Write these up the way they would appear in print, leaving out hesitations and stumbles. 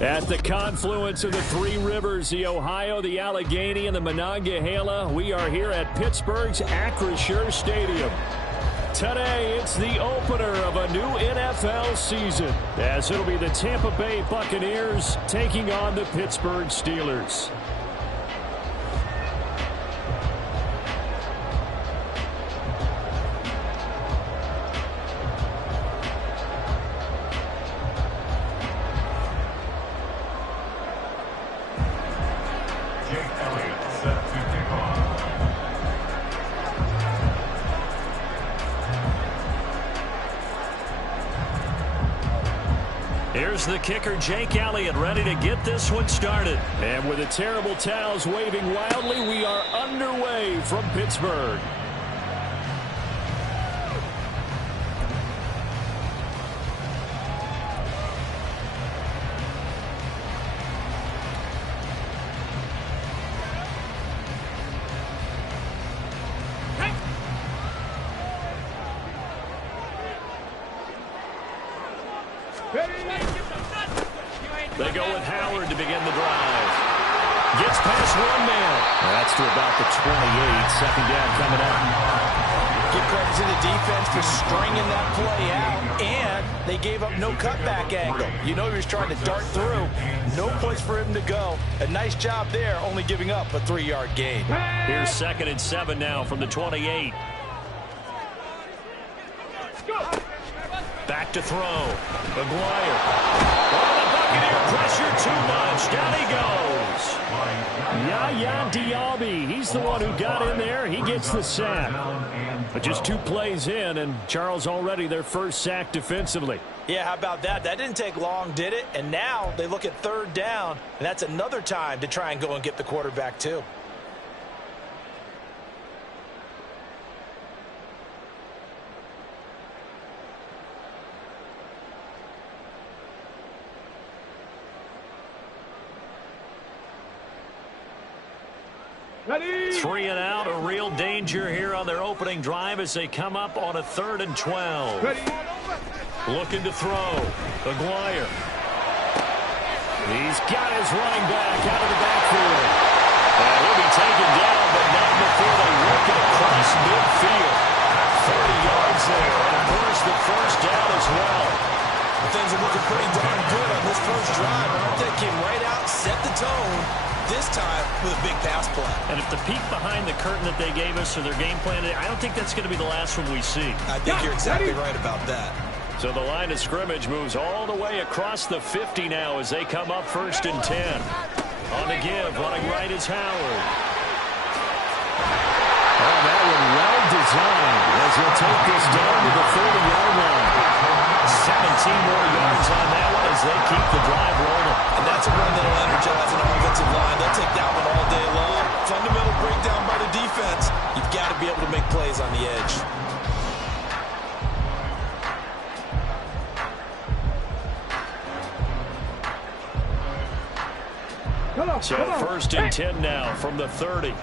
At the confluence of the three rivers, the Ohio, the Allegheny, and the Monongahela, we are here at Pittsburgh's Acrisure Stadium. Today, it's the opener of a new NFL season, as it'll be the Tampa Bay Buccaneers taking on the Pittsburgh Steelers. Here's the kicker, Jake Elliott, ready to get this one started. And with the terrible towels waving wildly, we are underway from Pittsburgh. They go with Howard to begin the drive. Gets past one man. That's to about the 28. Second down coming up. Give credit to the defense for stringing that play out, and they gave up no cutback angle. You know he was trying to dart through. No place for him to go. A nice job there, only giving up a 3-yard gain. Here's 2nd and 7 now from the 28. Back to throw. Maguire. Pressure too much. Down he goes. Yaya Diaby. He's the one who got in there. He gets the sack. But just 2 plays in, and Charles already their first sack defensively. Yeah, how about that? That didn't take long, did it? And now they look at 3rd down, and that's another time to try and go and get the quarterback too. Ready? 3 and out, a real danger here on their opening drive as they come up on a 3rd and 12. Ready? Looking to throw. Maguire. He's got his running back out of the backfield. And he'll be taken down, but not before they work it across midfield. 30 yards there, and of course the first down as well. Things are looking pretty darn good on this first drive. They came right out, set the tone, this time with a big pass play. And if the peek behind the curtain that they gave us or their game plan, I don't think that's going to be the last one we see. I think you're exactly right about that. So the line of scrimmage moves all the way across the 50 now as they come up 1st and 10. On the give, running right is Howard. Oh, that one well designed as he'll take this down to the 30-yard line. 17 more yards on that one as they keep the drive rolling. And that's a run that will energize an offensive line. They'll take that one all day long. Fundamental breakdown by the defense. You've got to be able to make plays on the edge. So 1st and 10 now from the 30.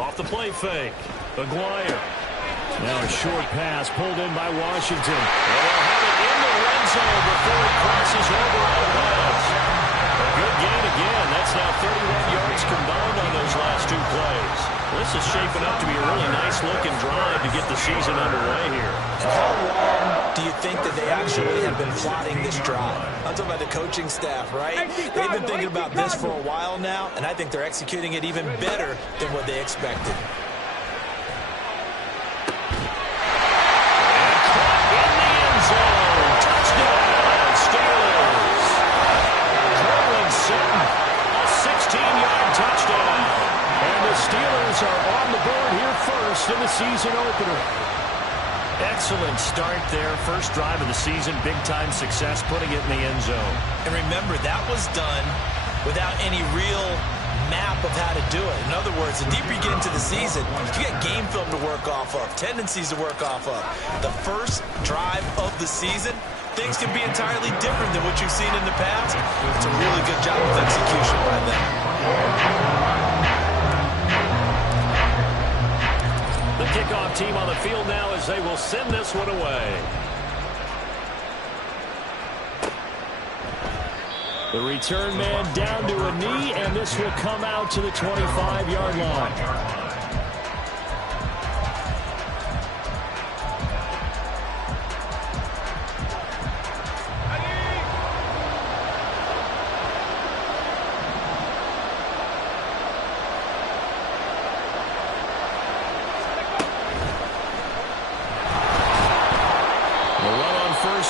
Off the play fake. Maguire. Now a short pass pulled in by Washington. And they'll have it in the red zone before he crosses over out of bounds. A good gain again. That's now 31 yards combined on those last 2 plays. This is shaping up to be a really nice-looking drive to get the season underway here. How long do you think that they actually have been plotting this drive? I'm talking about the coaching staff, right? They've been thinking about this for a while now, and I think they're executing it even better than what they expected. Steelers are on the board here first in the season opener. Excellent start there. First drive of the season, big-time success, putting it in the end zone. And remember, that was done without any real map of how to do it. In other words, the deeper you get into the season, you get game film to work off of, tendencies to work off of. The first drive of the season, things can be entirely different than what you've seen in the past. It's a really good job of execution by them. The kickoff team on the field now as they will send this one away. The return man down to a knee, and this will come out to the 25-yard line.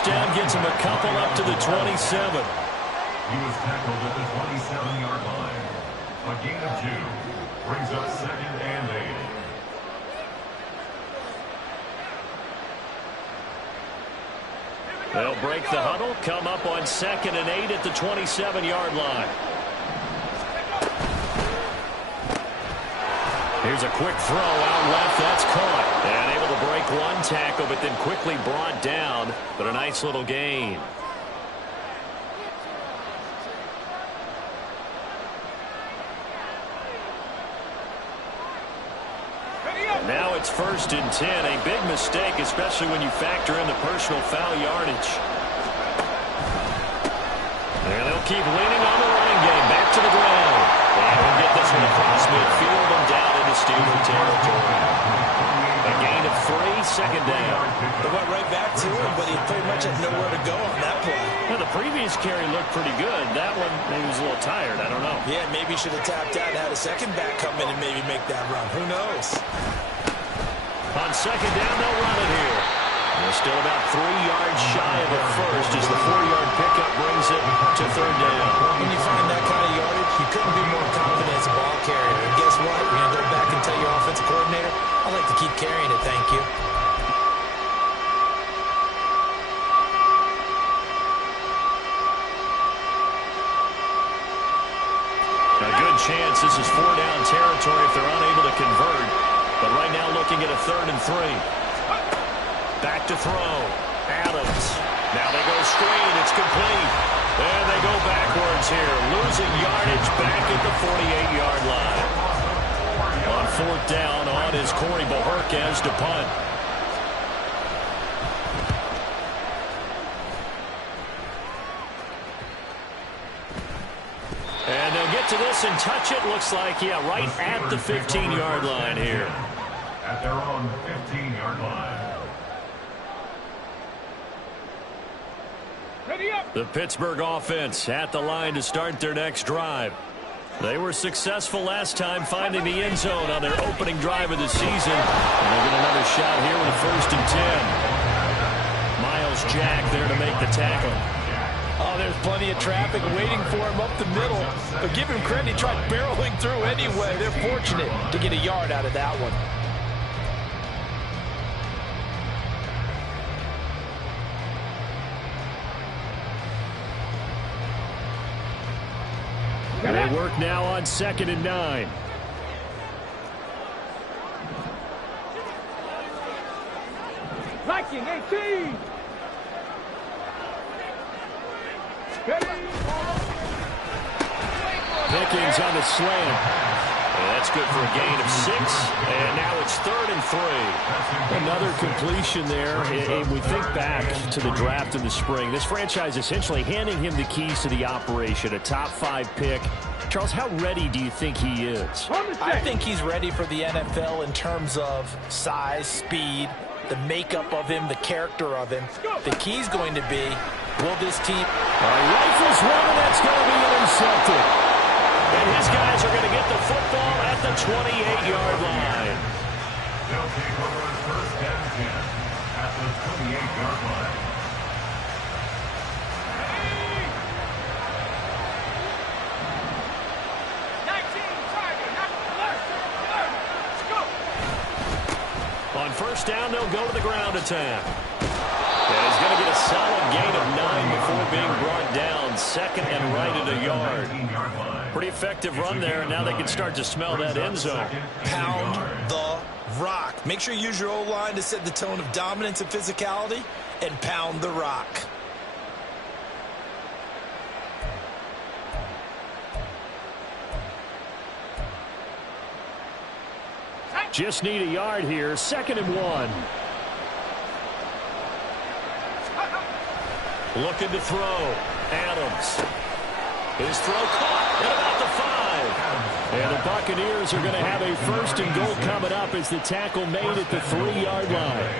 Down gets him a couple up to the 27. He was tackled at the 27-yard line. A gain of 2 brings up 2nd and 8. They'll break the huddle, come up on 2nd and 8 at the 27-yard line. Here's a quick throw out left. That's caught. And able to break one tackle, but then quickly brought down. But a nice little gain. And now it's 1st and 10. A big mistake, especially when you factor in the personal foul yardage. And they'll keep leaning on the running game. Back to the ground. And we'll get this one across midfield and down into Steeler territory. A gain of 3, 2nd down. They went right back to him, but he pretty much had nowhere to go on that play. Well, the previous carry looked pretty good. That one, maybe he was a little tired. I don't know. Yeah, maybe he should have tapped out and had a second back come in and maybe make that run. Who knows? On 2nd down, they'll run it here. They're still about 3 yards shy of a first as the 4-yard pickup brings it to 3rd down. When you find that kind of yardage, you couldn't be more confident as a ball carrier. And guess what? You're going to go back and tell your offensive coordinator, I'd like to keep carrying it, thank you. A good chance this is 4-down territory if they're unable to convert. But right now looking at a 3rd and 3. Back to throw. Adams. Now they go screen. It's complete. And they go backwards here. Losing yardage back at the 48-yard line. On 4th down, on is Corey Bohorquez to punt. And they'll get to this and touch it. Looks like, yeah, right at the 15-yard line here. At their own 15-yard line. The Pittsburgh offense at the line to start their next drive. They were successful last time finding the end zone on their opening drive of the season. And they'll get another shot here with a 1st and 10. Miles Jack there to make the tackle. Oh, there's plenty of traffic waiting for him up the middle. But give him credit, he tried barreling through anyway. They're fortunate to get a yard out of that one. They work now on 2nd and 9. Viking 18. Pickens on the slant. That's good for a gain of 6. And now it's 3rd and 3. Another completion there. And we think back to the draft in the spring. This franchise essentially handing him the keys to the operation, a top 5 pick. Charles, how ready do you think he is? I think he's ready for the NFL in terms of size, speed, the makeup of him, the character of him. The key's going to be, will this team... Rifles one, and that's going to be intercepted. And his guys are going to get the football at the 28-yard line. They'll take over 1st and 10 at the 28-yard line. On 1st down, they'll go to the ground attack. And he's going to get a solid gain of 9 before being brought down. 2nd and right at a yard. Pretty effective run there, and now they can start to smell that end zone. Pound the rock. Make sure you use your O-line to set the tone of dominance and physicality, and pound the rock. Just need a yard here. 2nd and 1. Looking to throw. Adams. His throw caught at about the 5. And the Buccaneers are going to have a 1st and goal coming up as the tackle made at the 3-yard line.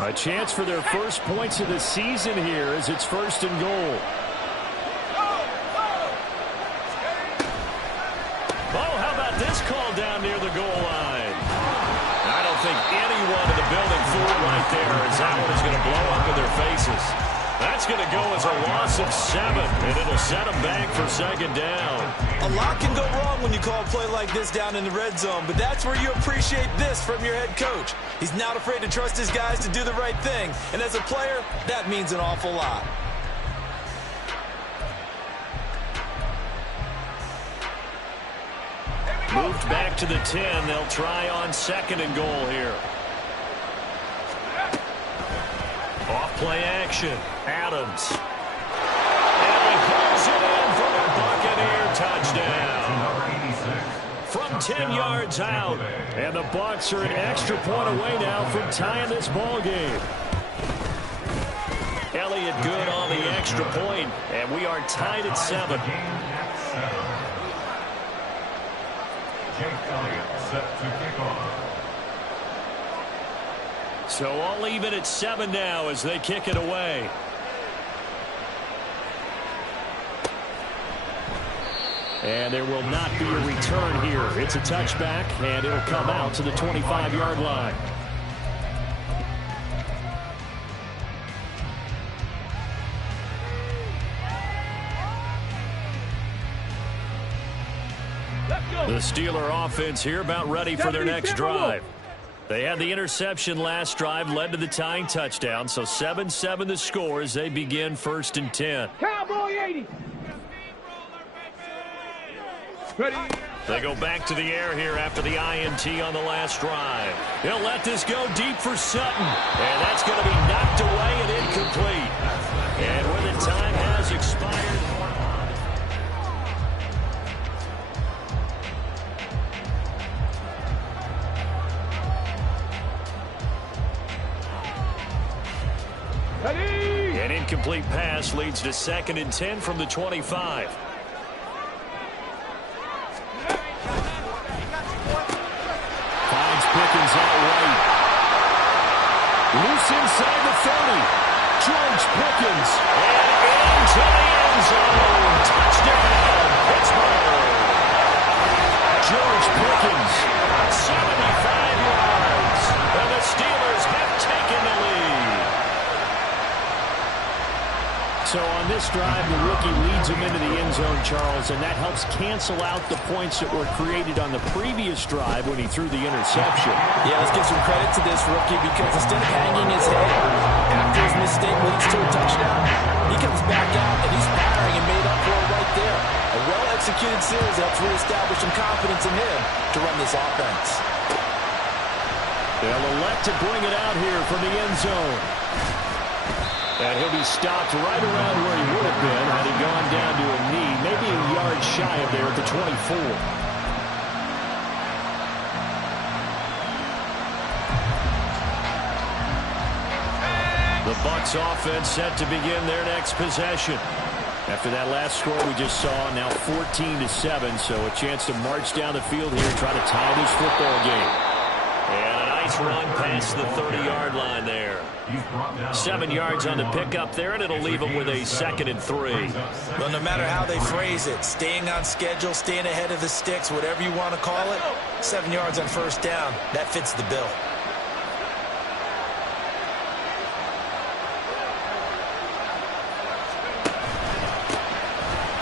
A chance for their first points of the season here as it's 1st and goal. Oh, how about this call down near the goal line? I don't think anyone in the building fooled right there as that one is going to blow up in their faces. That's going to go as a loss of 7, and it'll set them back for 2nd down. A lot can go wrong when you call a play like this down in the red zone, but that's where you appreciate this from your head coach. He's not afraid to trust his guys to do the right thing, and as a player, that means an awful lot. Moved back to the 10. They'll try on 2nd and goal here. Off play action. Adams. And he pulls it in for a Buccaneer touchdown. From 10 yards out. And the Bucs are an extra point away now from tying this ball game. Elliott good on the extra point, and we are tied at 7. Jake Elliott set to kick off. So all even at 7 now as they kick it away. And there will not be a return here. It's a touchback, and it'll come out to the 25-yard line. The Steeler offense here about ready for their next drive. They had the interception last drive, led to the tying touchdown, so 7-7 the score as they begin 1st and 10. Cowboy 80. Ready. They go back to the air here after the INT on the last drive. They'll let this go deep for Sutton, and that's going to be knocked away and incomplete. And when the time has expired, an incomplete pass leads to 2nd and 10 from the 25. Finds Pickens out right. Loose inside the 30. George Pickens. And into the end zone. Touchdown, Pittsburgh. George Pickens, 75 yards. And the Steelers have taken the lead. So on this drive, the rookie leads him into the end zone, Charles, and that helps cancel out the points that were created on the previous drive when he threw the interception. Yeah, let's give some credit to this rookie because instead of hanging his head after his mistake leads to a touchdown, he comes back out and he's firing and made up for it right there. A well-executed series helps reestablish some confidence in him to run this offense. They'll elect to bring it out here from the end zone. And he'll be stopped right around where he would have been had he gone down to a knee, maybe a yard shy of there at the 24. The Bucs offense set to begin their next possession. After that last score we just saw, now 14-7, so a chance to march down the field here and try to tie this football game. And a nice run past the 30-yard line there. 7 yards on the pickup there, and it'll leave them with a 2nd and 3. Well, no matter how they phrase it, staying on schedule, staying ahead of the sticks, whatever you want to call it, 7 yards on 1st down, that fits the bill.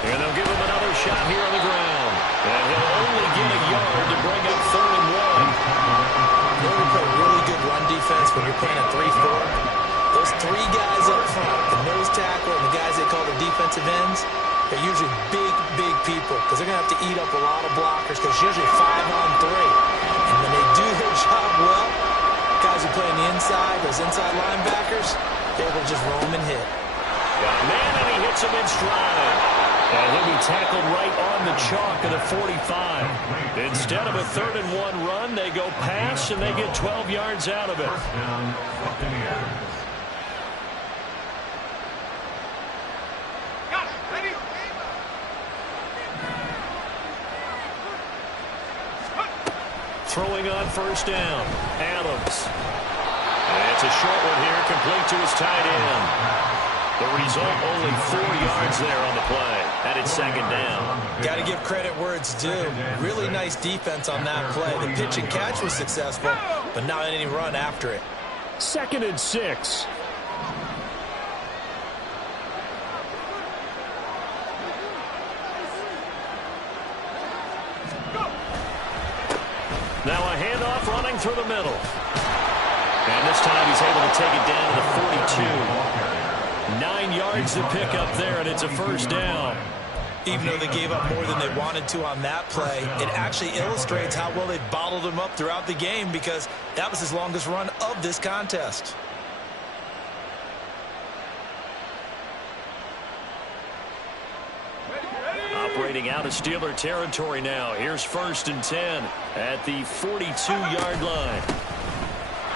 And they'll give him another shot here on the ground. And he'll only get a yard to bring up 3rd and 1. You know, we play really good run defense when you're playing a 3-4. Those 3 guys up front, the nose tackle and the guys they call the defensive ends, they're usually big, big people because they're going to have to eat up a lot of blockers because it's usually 5-on-3. And when they do their job well, guys who play on the inside, those inside linebackers, they will just roam and hit. Got a man, and he hits him in stride. And he'll be tackled right on the chalk of the 45. Instead of a 3rd-and-1 run, they go pass, and they get 12 yards out of it. First down, Buccaneers. Throwing on first down, Adams. And it's a short one here, complete to his tight end. The result, only 4 yards there on the play, and it's 2nd down. Got to give credit where it's due. Really nice defense on that play. The pitch and catch was successful, but not any run after it. 2nd and 6. Now a handoff running through the middle. And this time he's able to take it down to the 42. 9 yards to pick up there, and it's a first down. Even though they gave up more than they wanted to on that play, it actually illustrates how well they bottled him up throughout the game, because that was his longest run of this contest. Operating out of Steeler territory now. Here's 1st and 10 at the 42-yard line.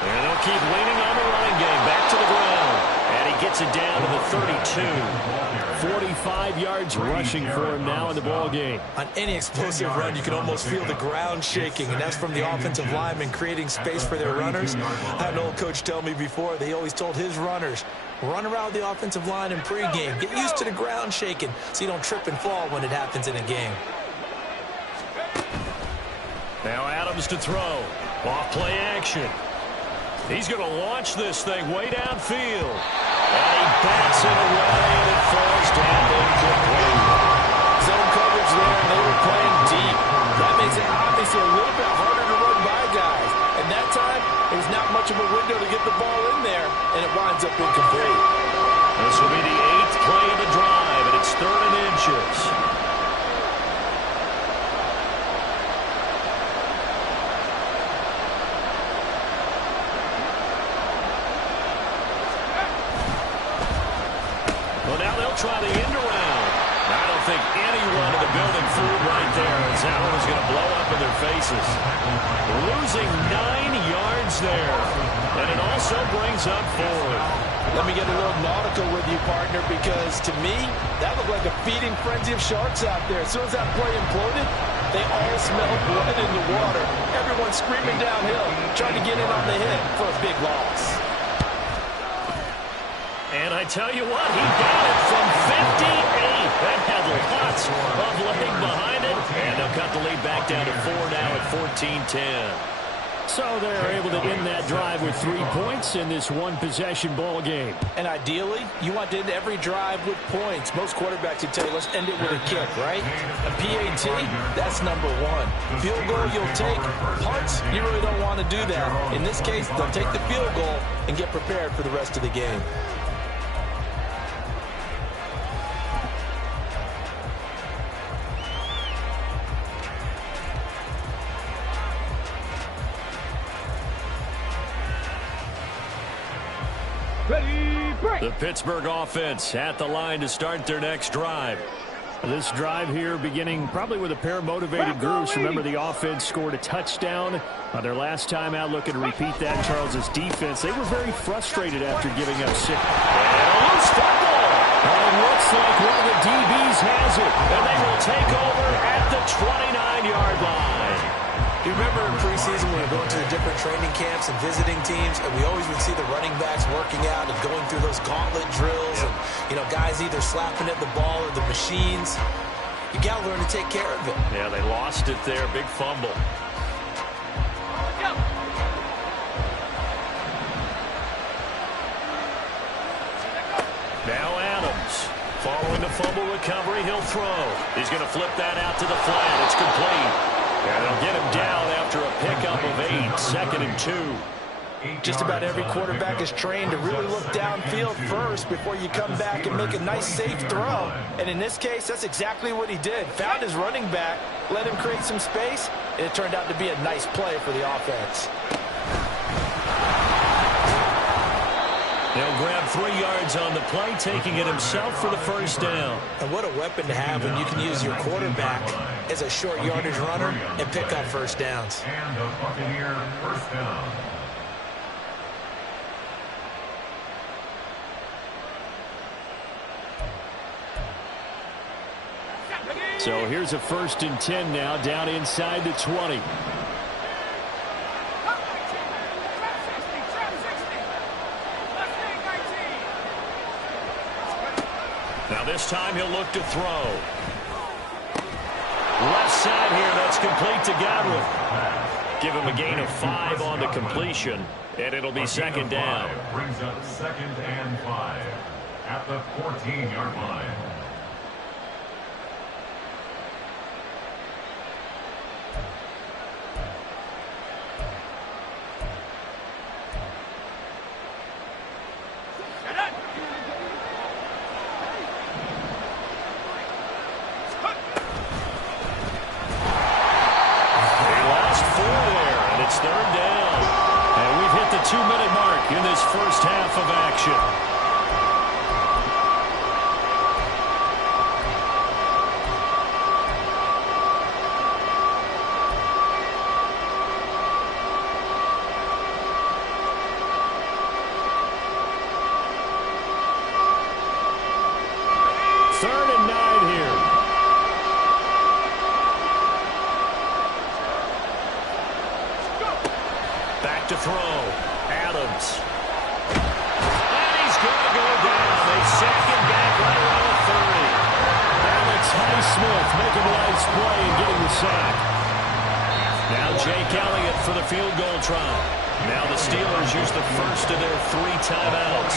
And they'll keep leaning on the running game. Back to the ground. And he gets it down to the 32. 45 yards rushing for him now in the ball game. On any explosive run, you can almost feel the ground shaking, and that's from the offensive linemen creating space for their runners. I had an old coach tell me before that he always told his runners, run around the offensive line in pregame. Get used to the ground shaking so you don't trip and fall when it happens in a game. Now Adams to throw. Off play action. He's going to launch this thing way downfield. And he bats it away, and it falls down incomplete. Zone coverage there, and they were playing deep. That makes it obviously a little bit harder to run by guys. And that time, there's not much of a window to get the ball in there, and it winds up incomplete. This will be the 8th play of the drive, and it's 3rd and inches. Try the end around. I don't think anyone in the building fooled right there, as that one was going to blow up in their faces. Losing 9 yards there. And it also brings up 4. Let me get a little nautical with you, partner, because to me, that looked like a feeding frenzy of sharks out there. As soon as that play imploded, they all smelled blood in the water. Everyone screaming downhill, trying to get in on the hit for a big loss. And I tell you what, he got it from 58. That had lots of leg behind it. And they'll cut the lead back down to 4 now at 14-10. So they're able to end that drive with 3 points in this one-possession ball game. And ideally, you want to end every drive with points. Most quarterbacks would tell you, let's end it with a kick, right? A PAT, that's number 1. Field goal you'll take. Punts, you really don't want to do that. In this case, they'll take the field goal and get prepared for the rest of the game. The Pittsburgh offense at the line to start their next drive. This drive here beginning probably with a pair of motivated groups. Remember, the offense scored a touchdown on their last time out. Looking to repeat that. Charles's defense, they were very frustrated after giving up 6. And a loose fumble. And it looks like one of the DBs has it. And they will take over at the 29-yard line. You remember in preseason when we were going to the different training camps and visiting teams, and we always would see the running backs working out and going through those gauntlet drills, and, you know, guys either slapping at the ball or the machines. You got to learn to take care of it. Yeah, they lost it there. Big fumble. Now Adams. Following the fumble recovery, he'll throw. He's going to flip that out to the flat. It's complete. And they'll get him down after a pickup of 8, 2nd and 2. Just about every quarterback is trained to really look downfield first before you come back and make a nice, safe throw. And in this case, that's exactly what he did. Found his running back, let him create some space, and it turned out to be a nice play for the offense. They'll grab 3 yards on the play, taking it himself for the first down. And what a weapon to have when you can use your quarterback as a short yardage runner and pick up first downs. And the Buccaneer first down. So here's a 1st and 10 now, down inside the 20. Now this time he'll look to throw. Left side here, that's complete to Godwin. Give him a gain of 5 on the completion, and it'll be 2nd down. Brings up 2nd and 5 at the 14-yard line. In this first half of action. Third and 9 here. Back to throw. Adams. And he's going to go down. They sack him back right around the 30. Alex Highsmith making a nice play and getting the sack. Now Jake Elliott for the field goal try. Now the Steelers use the first of their 3 timeouts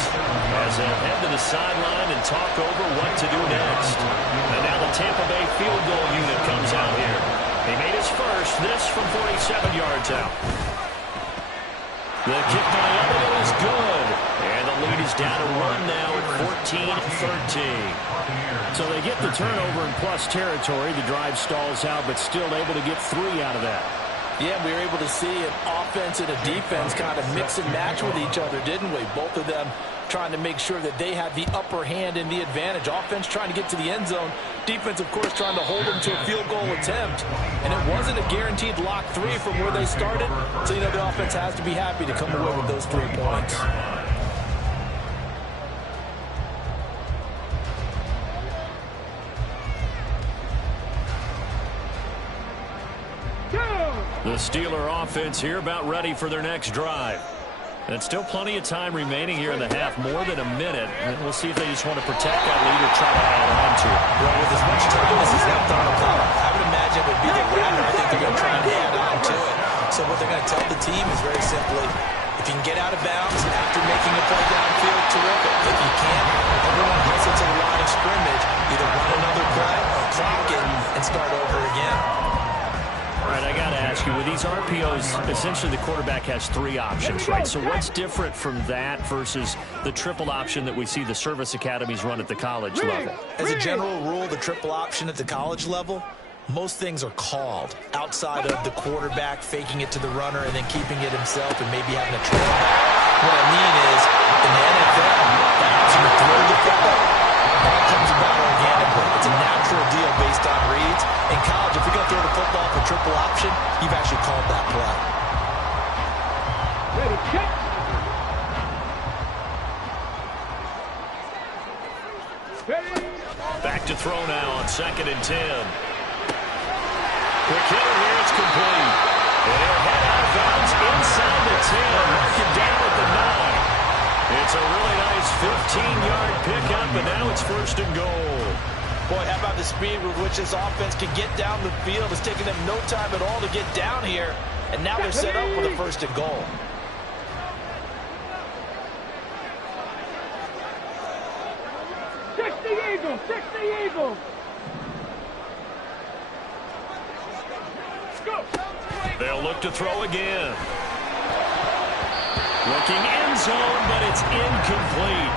as they'll head to the sideline and talk over what to do next. And now the Tampa Bay field goal unit comes out here. He made his first, this from 47 yards out. The kick by Elliott is good. And the lead is down to 1 now at 14-13. So they get the turnover in plus territory. The drive stalls out, but still able to get 3 out of that. Yeah, we were able to see an offense and a defense kind of mix and match with each other, didn't we? Both of them trying to make sure that they had the upper hand and the advantage. Offense trying to get to the end zone. Defense, of course, trying to hold them to a field goal attempt. And it wasn't a guaranteed lock 3 from where they started. So, you know, the offense has to be happy to come away with those 3 points. The Steeler offense here about ready for their next drive. And still plenty of time remaining here in the half, more than a minute. And we'll see if they just want to protect that lead or try to add on to it. Well, with as much time as is left on the clock, I would imagine it would be the latter. I think they're going to try and add on to it. So what they're going to tell the team is very simply, if you can get out of bounds after making a play downfield, terrific. If you can't, everyone hustle to the line of scrimmage, either run another play or clock it and start over again. All right, I got to ask you, with these RPOs, essentially the quarterback has 3 options, right? So what's different from that versus the triple option that we see the service academies run at the college level? As a general rule, the triple option at the college level, most things are called outside of the quarterback faking it to the runner and then keeping it himself and maybe having a trail back. What I mean is, in the NFL, that option to throw the football, that comes about organically. It's a natural deal based on reads. In college, if you're going to throw the football for triple option, you've actually called that play. Ready, kick. Ready. Back to throw now on 2nd and 10. Quick hitter here, it's complete. And he'll head out of bounds inside the 10, mark it down at the 9. It's a really nice 15-yard pickup, and now it's 1st and goal. Boy, how about the speed with which this offense can get down the field? It's taking them no time at all to get down here. And now they're set up for the 1st and goal. Six the Eagles! Six the Eagles! Go! They'll look to throw again. Looking end zone, but it's incomplete.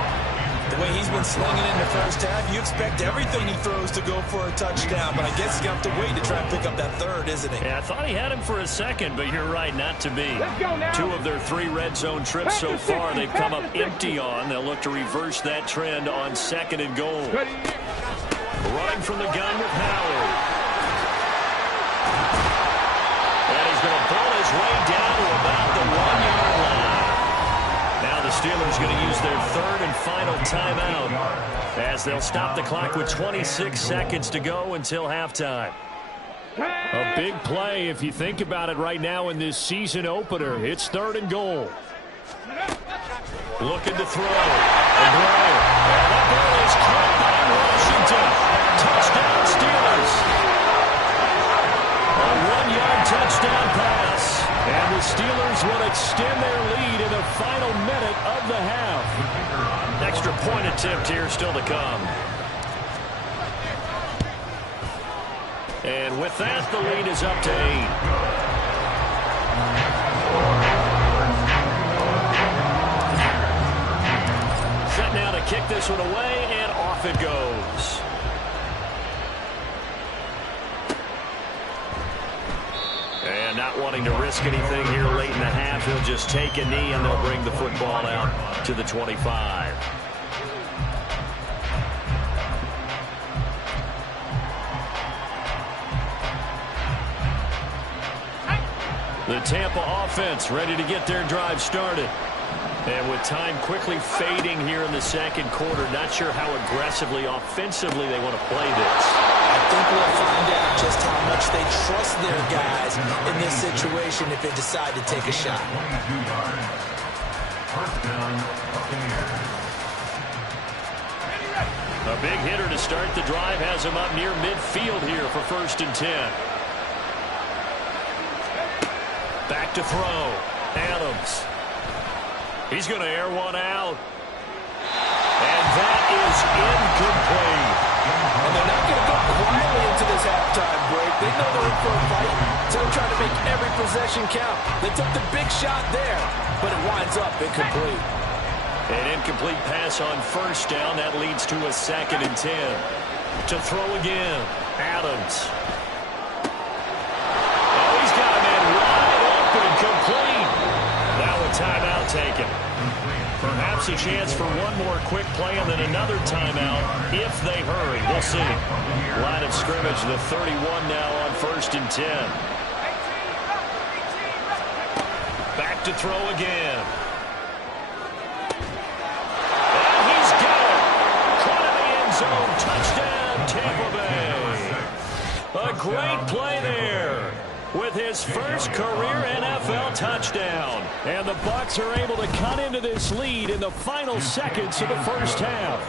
The way he's been slinging in the first half, you expect everything he throws to go for a touchdown, but I guess he's going to have to wait to try and pick up that third, isn't he? Yeah, I thought he had him for a second, but you're right, not to be. Let's go now. 2 of their 3 red zone trips so far they've come up empty on. They'll look to reverse that trend on 2nd and goal. Running from the gun with Howard. And he's going to pull his way down to about the 1-yard line. Now the Steelers going to use their 3rd and final timeout as they'll stop the clock with 26 seconds to go until halftime. A big play if you think about it right now in this season opener. It's 3rd and goal. Looking to throw. Aguirre. And that ball is caught by Washington. Touchdown Steelers. A 1-yard touchdown pass. And the Steelers will extend their lead in the final minute of the half. Extra point attempt here still to come. And with that, the lead is up to 8. Set now to kick this one away, and off it goes. And not wanting to risk anything here late in the half, he'll just take a knee, and they'll bring the football out to the 25. The Tampa offense ready to get their drive started. And with time quickly fading here in the 2nd quarter, not sure how aggressively, offensively they want to play this. I think we'll find out just how much they trust their guys in this situation if they decide to take a shot. 22 yards. First down, Buccaneers. A big hitter to start the drive has him up near midfield here for 1st and 10. Back to throw. Adams. He's going to air one out. And that is incomplete. And they're not going to go quietly into this halftime break. They know they're in for a fight, so they're trying to make every possession count. They took the big shot there, but it winds up incomplete. An incomplete pass on 1st down. That leads to a 2nd and 10. To throw again. Adams. Oh, he's got a man wide open, complete. Now a timeout taken. Perhaps a chance for one more quick play and then another timeout if they hurry. We'll see. Line of scrimmage, the 31 now on 1st and 10. Back to throw again. And he's got it. Caught in the end zone. Touchdown, Tampa Bay. A great play there with his first career NFL touchdown. And the Bucs are able to cut into this lead in the final seconds of the first half.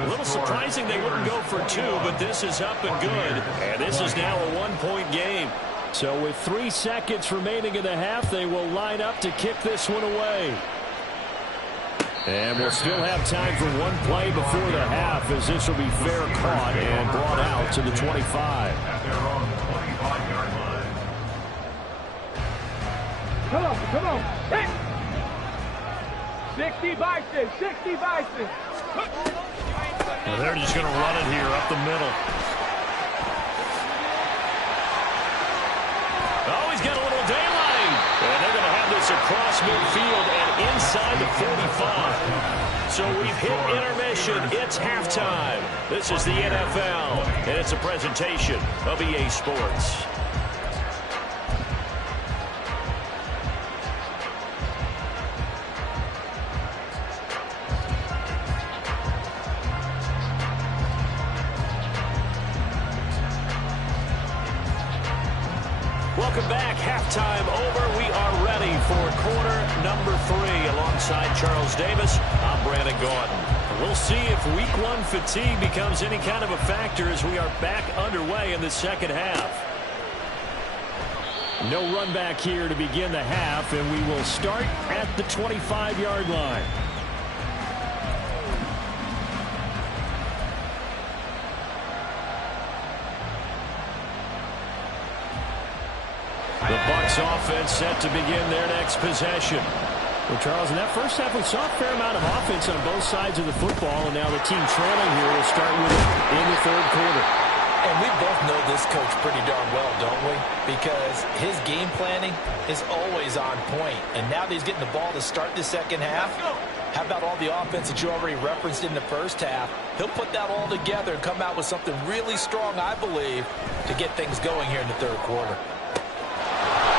A little surprising they wouldn't go for 2, but this is up and good. And this is now a 1-point game. So with 3 seconds remaining in the half, they will line up to kick this one away. And we'll still have time for one play before the half, as this will be fair caught and brought out to the 25. At their own 25-yard line. Come on. Hit. 60 Bison, 60 Bison. Well, they're just going to run it here up the middle. Oh, he's got a little daylight. And they're going to have this across midfield and inside the 45. So we've hit intermission. It's halftime. This is the NFL, and it's a presentation of EA Sports. Welcome back. Halftime over. We are ready for quarter number 3. Alongside Charles Davis, I'm Brandon Gordon. We'll see if week 1 fatigue becomes any kind of a factor as we are back underway in the second half. No run back here to begin the half, and we will start at the 25-yard line. The Bucs offense set to begin their next possession. Well, Charles, in that first half, we saw a fair amount of offense on both sides of the football, and now the team trailing here will start with it in the third quarter. And we both know this coach pretty darn well, don't we? Because his game planning is always on point. And now that he's getting the ball to start the second half, how about all the offense that you already referenced in the first half? He'll put that all together and come out with something really strong, I believe, to get things going here in the third quarter.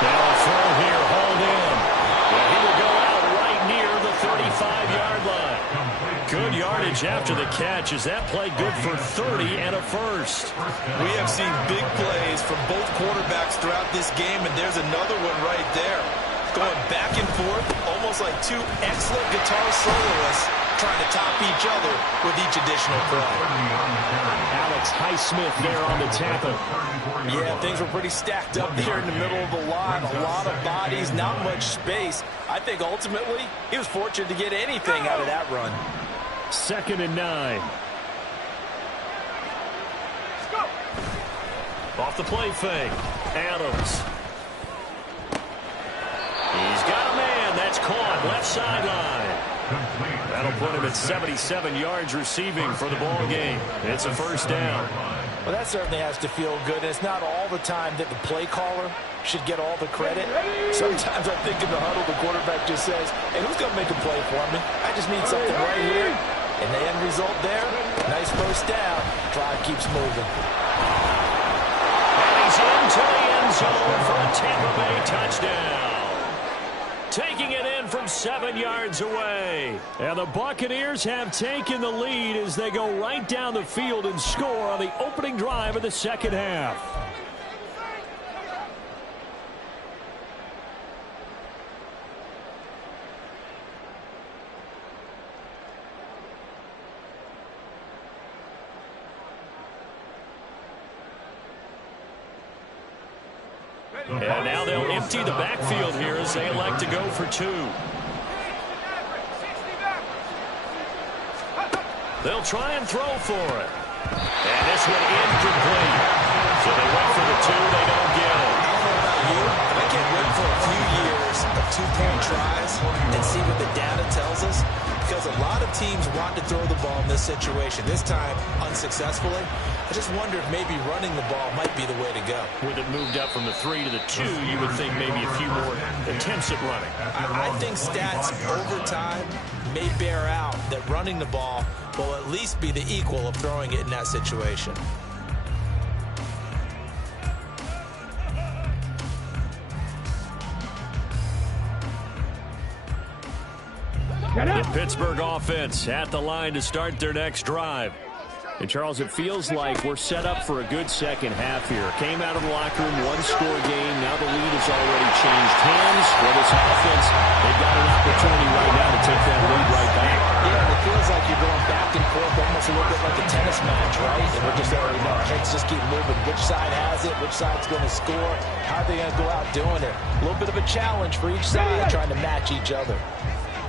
Now a throw here, hauled in. And he will go out right near the 35-yard line. Good yardage after the catch. Is that play good for 30 and a first? We have seen big plays from both quarterbacks throughout this game, and there's another one right there. Going back and forth, almost like two excellent guitar soloists trying to top each other with each additional play. Alex Highsmith there on the tackle. Yeah, things were pretty stacked up there in the middle of the line. A lot of bodies, not much space. I think ultimately he was fortunate to get anything out of that run. 2nd and 9. Off the play fake. Adams. He's got a man. That's caught. Left sideline. That'll put him at 77 yards receiving for the ball game. It's a first down. Well, that certainly has to feel good. It's not all the time that the play caller should get all the credit. Sometimes I think in the huddle, the quarterback just says, hey, who's going to make a play for me? I just need something right here. And the end result there, nice first down. Drive keeps moving. And he's into the end zone for a Tampa Bay touchdown. Taking it in from 7 yards away. And the Buccaneers have taken the lead as they go right down the field and score on the opening drive of the second half. And now they'll empty the backfield here as they elect to go for 2. They'll try and throw for it. And this one incomplete. So they went for the 2. They don't get it. I don't know about you, but I can't wait for a few years of 2-point tries and see what the data tells us. Because a lot of teams want to throw the ball in this situation. This time, unsuccessfully. I just wonder if maybe running the ball might be the way to go. With it moved up from the 3 to the 2, you would think maybe a few more attempts at running. I think stats over time may bear out that running the ball will at least be the equal of throwing it in that situation. The Pittsburgh offense at the line to start their next drive. And, Charles, it feels like we're set up for a good second half here. Came out of the locker room, one-score game. Now the lead has already changed hands. Well, this offense, they've got an opportunity right now to take that lead right back. Yeah, it feels like you're going back and forth almost a little bit like a tennis match, right? And we're just already know. Heads just keep moving. Which side has it? Which side's going to score? How are they going to go out doing it? A little bit of a challenge for each side trying to match each other.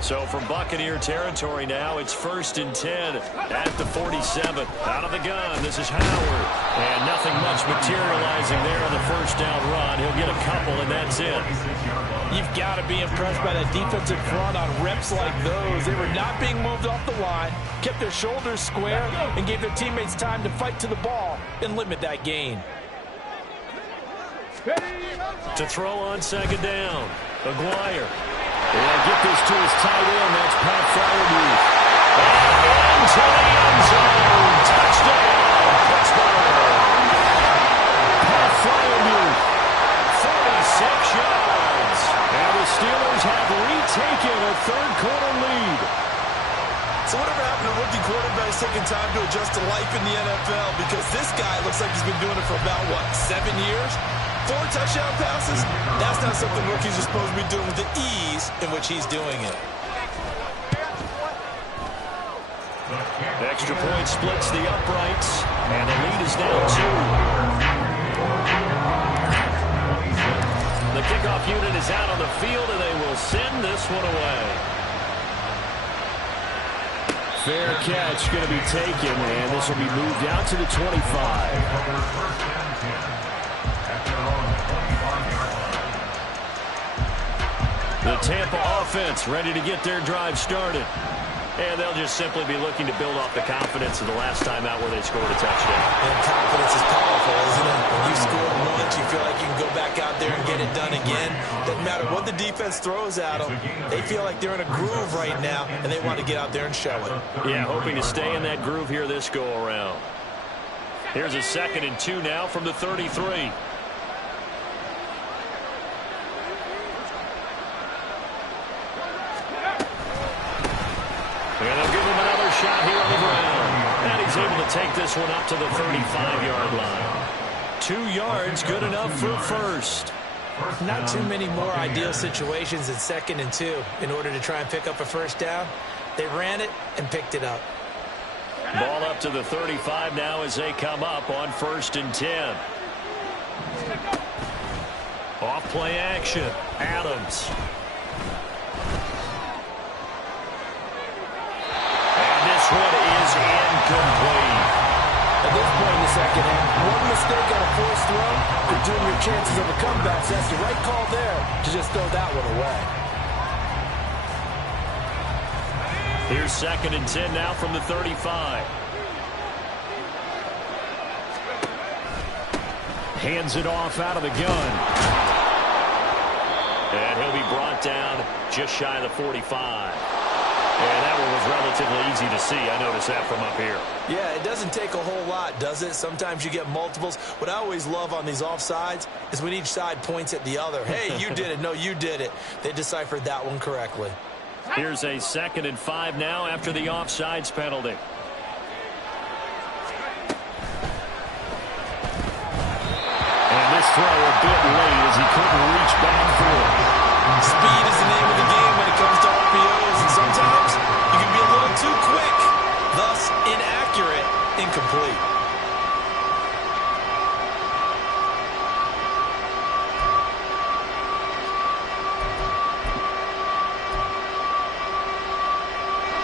So from Buccaneer territory now, it's 1st and 10 at the 47. Out of the gun, this is Howard. And nothing much materializing there on the first down run. He'll get a couple, and that's it. You've got to be impressed by that defensive front on reps like those. They were not being moved off the line, kept their shoulders square, and gave their teammates time to fight to the ball and limit that gain. To throw on 2nd down, Aguirre. And get this to his tight end. That's Pat Fryermuth. And into the end zone. Touchdown, Pittsburgh. Pat Fryermuth, 46 yards. And the Steelers have retaken a third-quarter lead. So whatever happened to rookie quarterbacks taking time to adjust to life in the NFL? Because this guy looks like he's been doing it for about, 7 years? 4 touchdown passes? That's not something rookies are supposed to be doing with the ease in which he's doing it. Extra point splits the uprights, and the lead is now 2. The kickoff unit is out on the field, and they will send this one away. Fair catch going to be taken, and this will be moved out to the 25. The Tampa offense ready to get their drive started. And they'll just simply be looking to build off the confidence of the last time out where they scored a touchdown. And confidence is powerful, isn't it? When you score once, you feel like you can go back out there and get it done again. Doesn't matter what the defense throws at them. They feel like they're in a groove right now, and they want to get out there and show it. Yeah, hoping to stay in that groove here this go-around. Here's a 2nd and 2 now from the 33. And they'll give him another shot here on the ground. And he's able to take this one up to the 35-yard line. 2 yards, good enough for first. Not too many more ideal situations in 2nd and 2 in order to try and pick up a first down. They ran it and picked it up. Ball up to the 35 now as they come up on 1st and 10. Off play action. Adams. And this one is incomplete. At this point in the second half, one mistake on a forced throw could doom your chances of a comeback. So that's the right call there to just throw that one away. Here's 2nd and 10 now from the 35. Hands it off out of the gun. And he'll be brought down just shy of the 45. And that one was relatively easy to see. I noticed that from up here. Yeah, it doesn't take a whole lot, does it? Sometimes you get multiples. What I always love on these offsides is when each side points at the other. Hey, you did it. No, you did it. They deciphered that one correctly. Here's a 2nd and 5 now after the offsides penalty. And this throw a bit late as he couldn't reach back for it. Speed is the name of the game when it comes to RPOs, and sometimes you can be a little too quick, thus inaccurate, incomplete.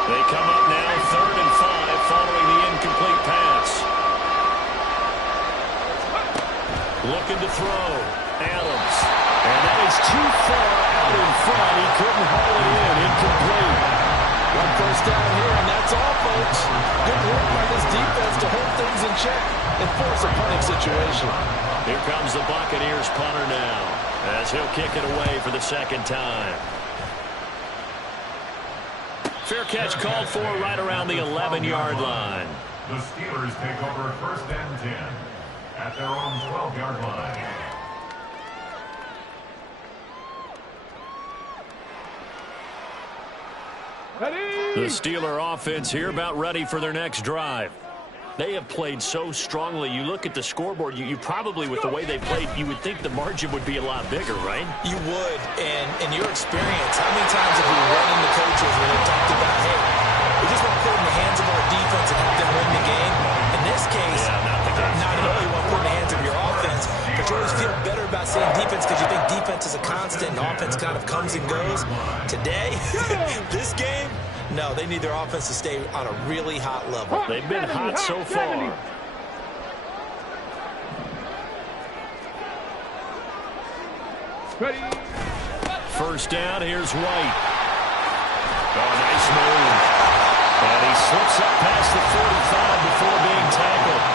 They come up now 3rd and 5 following the incomplete pass. Looking to throw. Adams. And that is too far out in front. He couldn't haul it in. Incomplete. One first down here, and that's all, folks. Good work by this defense to hold things in check and force a punting situation. Here comes the Buccaneers punter now as he'll kick it away for the 2nd time. Fair catch called for right around the 11-yard line. The Steelers take over 1st and 10 at their own 12-yard line. The Steeler offense here about ready for their next drive. They have played so strongly. You look at the scoreboard, you probably, with the way they played, you would think the margin would be a lot bigger, right? You would, and in your experience, how many times have we run into coaches when they talked about, hey, we just want to put it in the hands of our defense and help them win the game? In this case, not at all you want to put it in the hands of your offense, but you always feel better about saying defense because you think defense is a constant and offense kind of comes and goes. Today, this game, no, they need their offense to stay on a really hot level. They've been hot so far. Ready. First down, here's White. Oh, nice move. And he slips up past the 45 before being tackled.